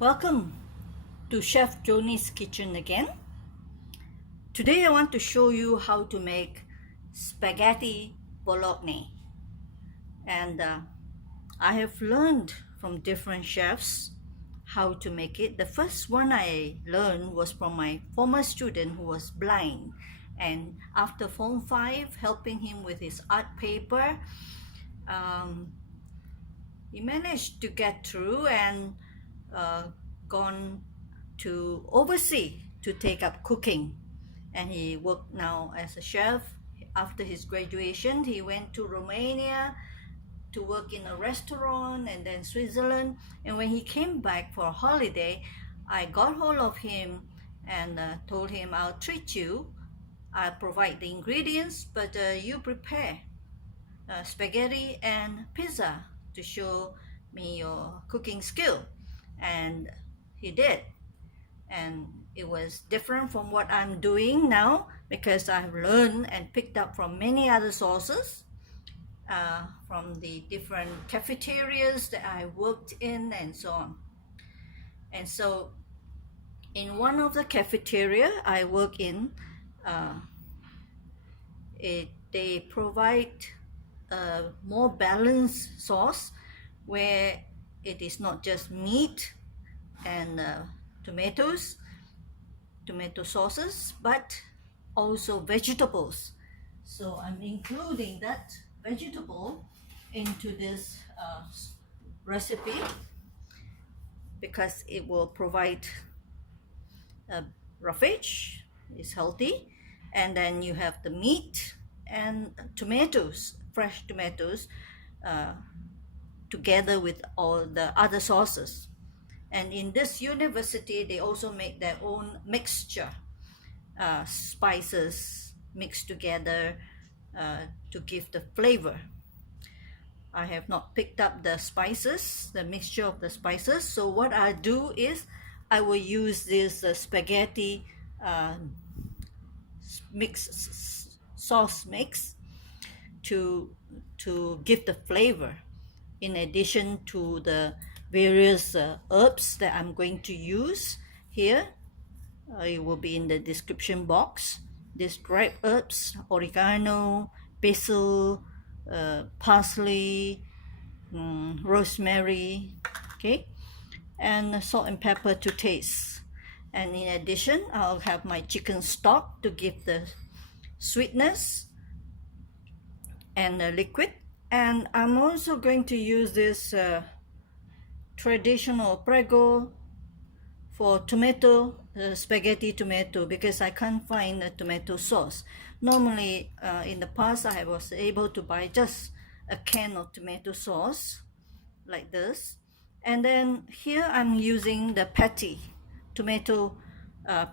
Welcome to Chef Joni's kitchen again. Today I want to show you how to make spaghetti bolognese. And I have learned from different chefs how to make it. The first one I learned was from my former student who was blind. And after Form 5, helping him with his art paper, he managed to get through and gone to overseas to take up cooking, and he worked now as a chef. After his graduation, he went to Romania to work in a restaurant, and then Switzerland. And when he came back for a holiday, I got hold of him and told him, I'll treat you, I'll provide the ingredients, but you prepare spaghetti and pizza to show me your cooking skill. And he did, and it was different from what I'm doing now because I've learned and picked up from many other sources, from the different cafeterias that I worked in and so on. And so in one of the cafeteria I work in, they provide a more balanced sauce where it is not just meat and tomato sauces, but also vegetables. So I'm including that vegetable into this recipe because it will provide roughage, it's healthy, and then you have the meat and tomatoes, fresh tomatoes, together with all the other sauces. And in this university, they also make their own mixture, spices mixed together to give the flavor. I have not picked up the spices, the mixture of the spices. So what I do is I will use this spaghetti sauce mix to give the flavor, in addition to the various herbs that I'm going to use here. It will be in the description box. These dried herbs: oregano, basil, parsley, rosemary, okay, and salt and pepper to taste. And in addition, I'll have my chicken stock to give the sweetness and the liquid. And I'm also going to use this traditional prego for tomato, spaghetti tomato, because I can't find a tomato sauce. Normally in the past I was able to buy just a can of tomato sauce like this. And then here I'm using the patty, tomato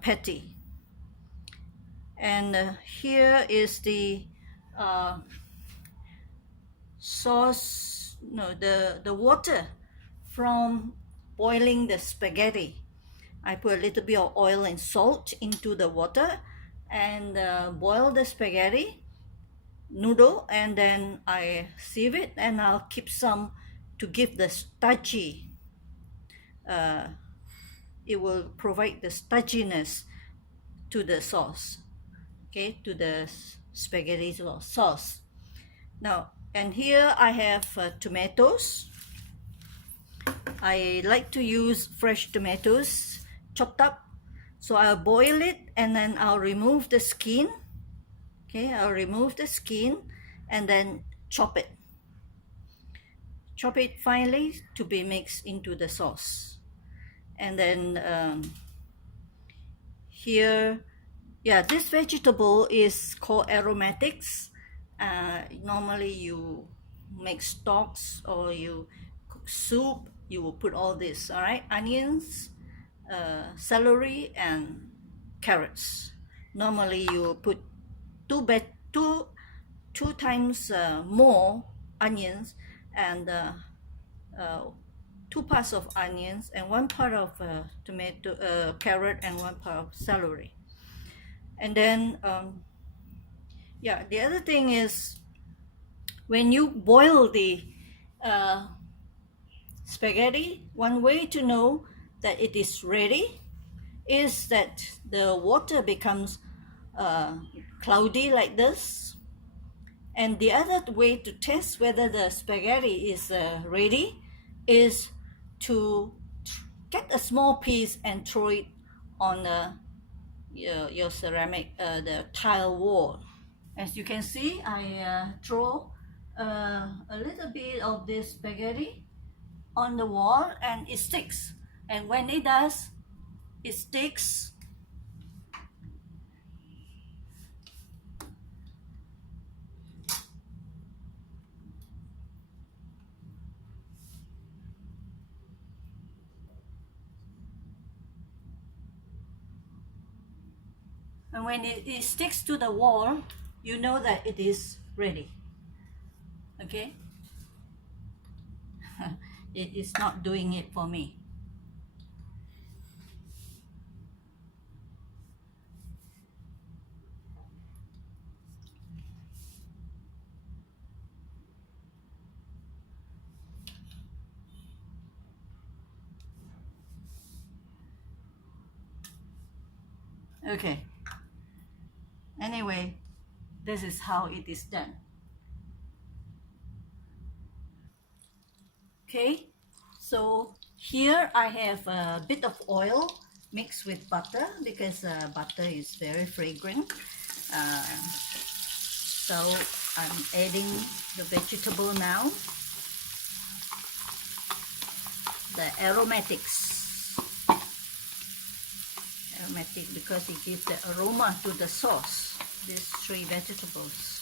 patty. And here is the sauce, no, the water from boiling the spaghetti. I put a little bit of oil and salt into the water and boil the spaghetti noodle, and then I sieve it, and I'll keep some to give the starchy. It will provide the starchiness to the sauce, okay, to the spaghetti sauce. Now, and here I have tomatoes. I like to use fresh tomatoes chopped up. So I'll boil it and then I'll remove the skin. Okay, I'll remove the skin and then chop it. Chop it finely to be mixed into the sauce. And then here, yeah, this vegetable is called aromatics. Normally you make stalks or you cook soup, you will put all this, all right? Onions, celery, and carrots. Normally you will put two times more onions, and 2 parts of onions, and 1 part of tomato, carrot, and 1 part of celery. And then yeah, the other thing is, when you boil the spaghetti, one way to know that it is ready is that the water becomes cloudy like this. And the other way to test whether the spaghetti is ready is to get a small piece and throw it on your ceramic, the tile wall. As you can see, I throw a little bit of this spaghetti on the wall and it sticks. And when it does, it sticks. And when it sticks to the wall, you know that it is ready. Okay? It is not doing it for me. Okay. Anyway, this is how it is done. Okay, so here I have a bit of oil mixed with butter because butter is very fragrant. So I'm adding the vegetable now, the aromatics. Aromatic because it gives the aroma to the sauce, these three vegetables.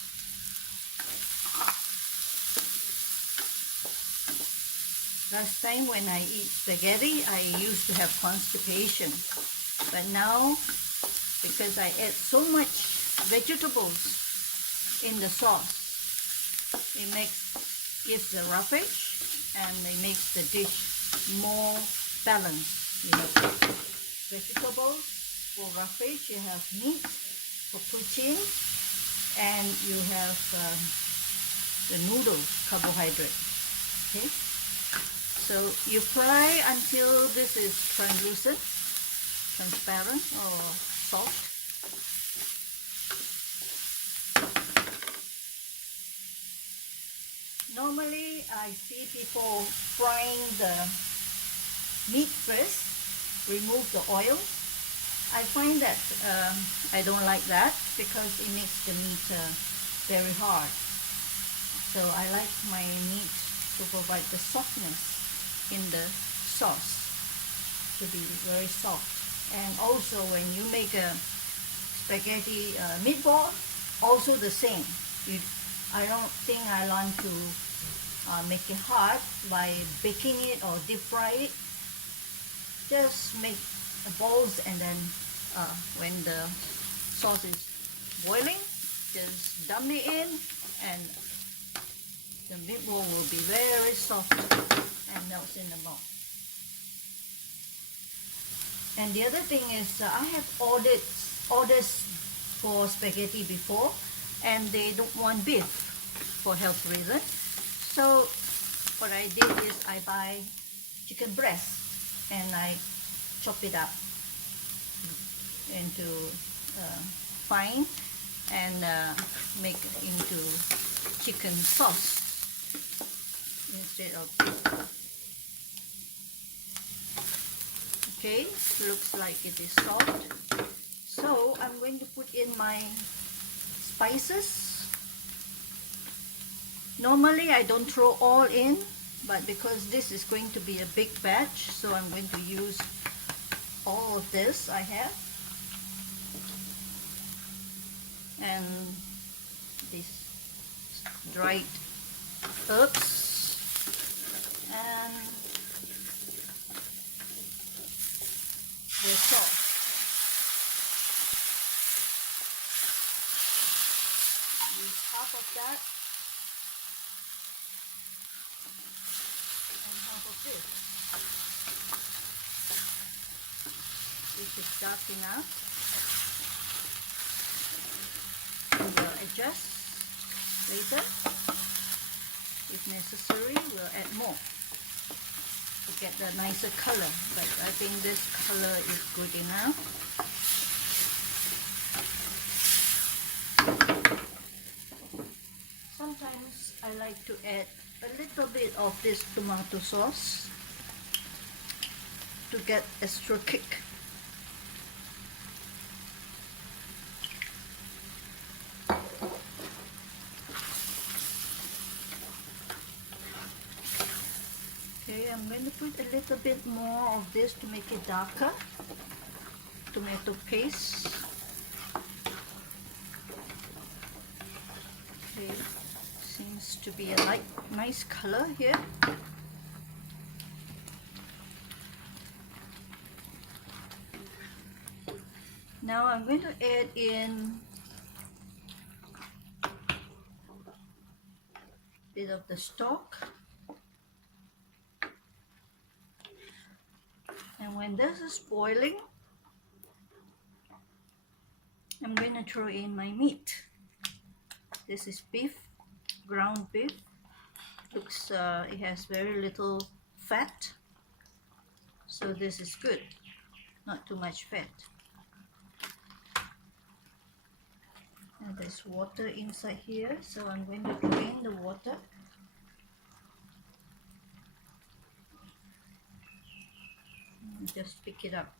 Last time when I eat spaghetti, I used to have constipation. But now, because I add so much vegetables in the sauce, it gives the roughage and it makes the dish more balanced. You have vegetables for roughage, you have meat for protein, and you have the noodle carbohydrate. Okay. So you fry until this is translucent, transparent or soft. Normally I see people frying the meat first, remove the oil. I find that I don't like that because it makes the meat very hard. So I like my meat to provide the softness in the sauce, to be very soft. And also when you make a spaghetti meatball, also the same. I don't think I want to make it hard by baking it or deep fry it. Just make balls and then when the sauce is boiling, just dump it in and the meatball will be very soft and melts in the mouth. And the other thing is I have orders for spaghetti before and they don't want beef for health reasons. So what I did is I buy chicken breast and I chop it up into fine and make into chicken sauce instead of beef. Okay, looks like it is soft. So I'm going to put in my spices. Normally I don't throw all in, but because this is going to be a big batch, so I'm going to use all of this I have. And these dried herbs and the sauce. Use half of that and half of this. This is dark enough. We'll adjust later. If necessary, we'll add more. get a nicer color, but I think this color is good enough. Sometimes I like to add a little bit of this tomato sauce to get extra kick. Okay, I'm going to put a little bit more of this to make it darker. Tomato paste. Okay, seems to be a nice color here. Now I'm going to add in a bit of the stock. And when this is boiling, I'm going to throw in my meat. This is beef, ground beef. Looks, it has very little fat, so this is good, not too much fat. And there's water inside here, so I'm going to drain the water. And just pick it up.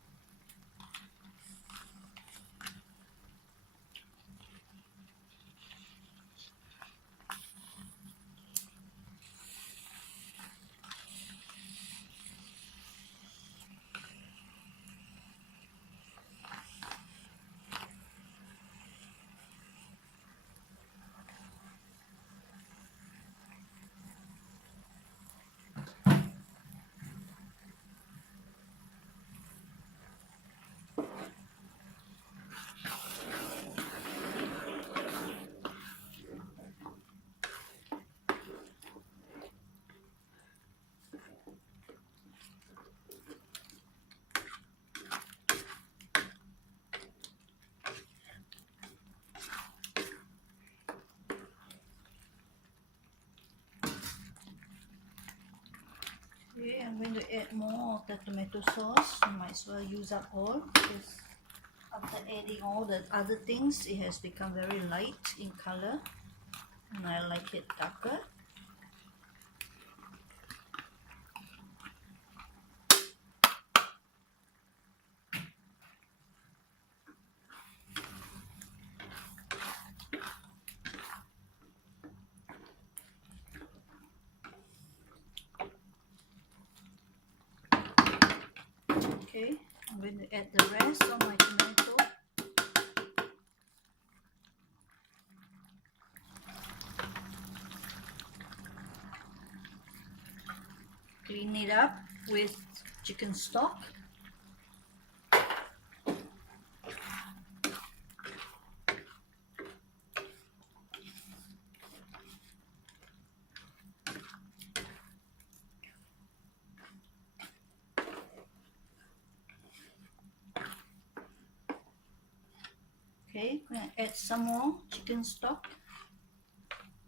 Okay, I'm going to add more of the tomato sauce. I might as well use up all, because after adding all the other things, it has become very light in color, and I like it darker. Okay, I'm going to add the rest of my tomato. Clean it up with chicken stock. Okay, I'm going to add some more chicken stock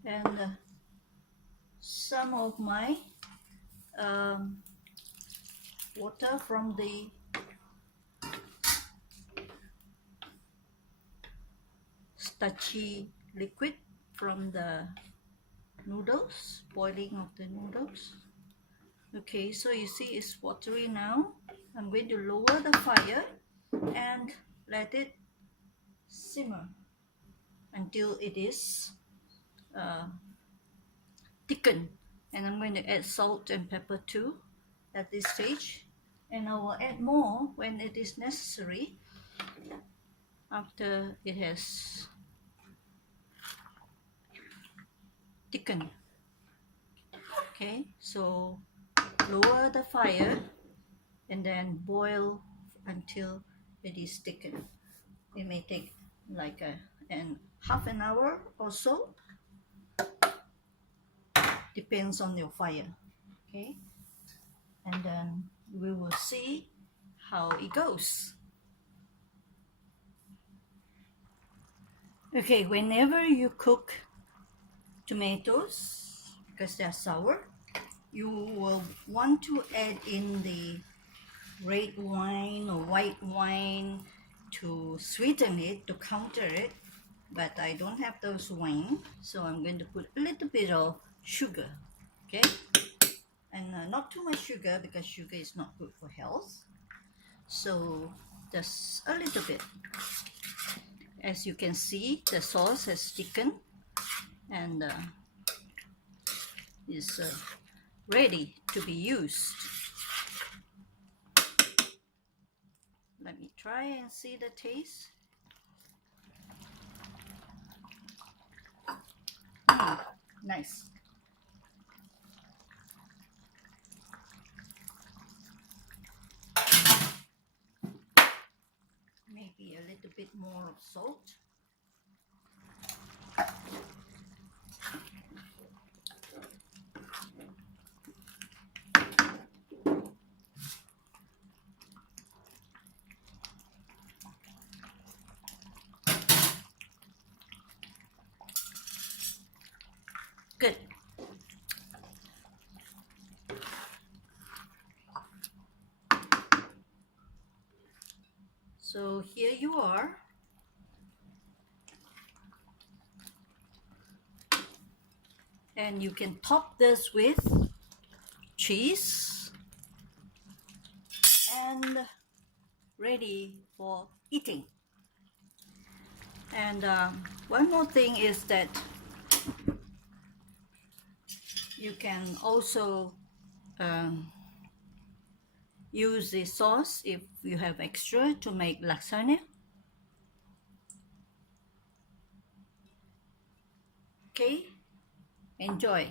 and some of my water from the starchy liquid from the noodles, boiling of the noodles. Okay, so you see it's watery now. I'm going to lower the fire and let it simmer until it is thickened. And I'm going to add salt and pepper too at this stage, and I will add more when it is necessary after it has thickened. Okay, so lower the fire and then boil until it is thickened. It may take like half an hour or so, depends on your fire. Okay, and then we will see how it goes. Okay, whenever you cook tomatoes, because they're sour, you will want to add in the red wine or white wine to sweeten it, to counter it, but I don't have those wine, so I'm going to put a little bit of sugar, okay? And not too much sugar because sugar is not good for health, so just a little bit. As you can see, the sauce has thickened and is ready to be used. Let me try and see the taste. Nice. Maybe a little bit more of salt. Good. So here you are. And you can top this with cheese and ready for eating. And one more thing is that you can also use the sauce if you have extra to make lasagna. Okay, enjoy.